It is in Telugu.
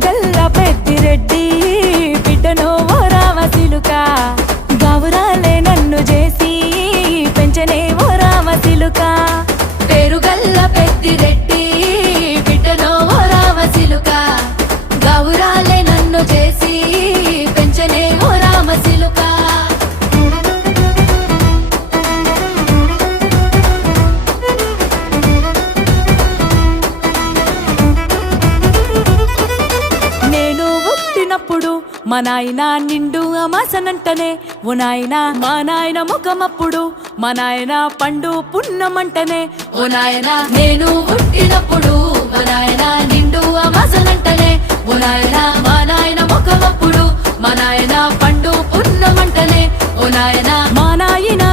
పేరుగల్ల పెద్దిరెడ్డి బిడ్డను ఓ రామసిలుక గౌరాలే నన్ను చేసి పెంచనే ఓ రామసిలుక పేరుగల్ల పెద్దిరెడ్డి బిడ్డను ఓ రామసిలుక గౌరాలే నన్ను చేసి పెంచనే ఓ రామసిలుక మా నాయన నిండు అమాసనంటనే ఓ నాయన మా నాయన ముఖమప్పుడు మా నాయన పండు పున్నమంటనే ఓ నాయన నేను పుట్టినప్పుడు మా నాయన నిండు అమాసనంటనే ఓ నాయన మా నాయన ముఖమప్పుడు మా నాయన పండు పున్నమంటనే ఓ నాయన మా నాయన